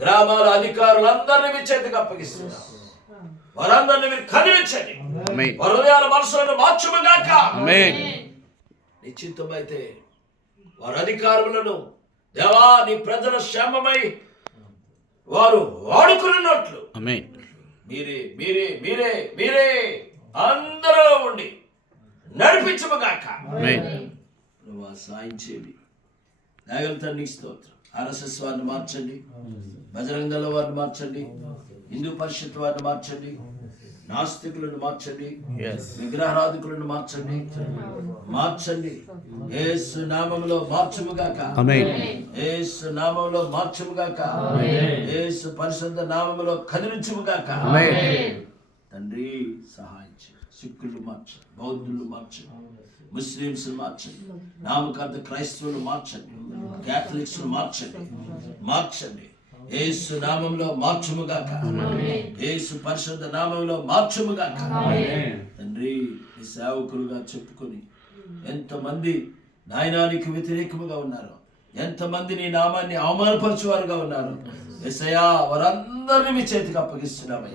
గ్రామాల అధికారులందరినీ మీ చేతికి అప్పగిస్తున్నాం. వారందరినీ మీరు కదిలించండి హృదయాల మనసులను మార్చుమగాక. నిశ్చితమైతే వారి అధికారులను దేవా నీ ప్రజల క్షేమమై వారు వాడుకున్నట్లు. మీరే మీరే మీరే మీరే అందరూ ఉండి నడిపించమగాక. ప్రభా సాయం చేయండి నాగలితో నీకు స్తోత్రం ఆర్ఎస్ఎస్ వారిని మార్చండి. బజరంగ దళ వారిని మార్చండి. హిందూ పరిషత్ వారిని మార్చండి. నాస్తికులను మార్చండి. విగ్రహారాధికులను మార్చండి. మార్చండి. ఏసు నామములో మార్చుముగాక. ఏసు నామములో మార్చుముగాక ఏసు పరిశుద్ధ నామములో కదిలించుముగాక. తండ్రి సహాయం సిక్కులు మార్చండి. బౌద్ధులు మార్చండి. ముస్లింస్ మార్చండి. నామకార్థ క్రైస్తవులు మార్చండి. క్యాథలిక్స్ మార్చండి. మార్చండి. ఏసు నామంలో మార్చుముగాక ఏసు పరిశుద్ధ నామంలో మార్చుముగాక తండ్రి నీ సేవకులుగా చెప్పుకొని ఎంతమంది నాయనానికి వ్యతిరేకముగా ఉన్నారు ఎంతమంది నీ నామాన్ని అవమానపరచువారుగా ఉన్నారు ఎసయా వారందరినీ మీ చేతికి అప్పగిస్తున్నామయ్యా.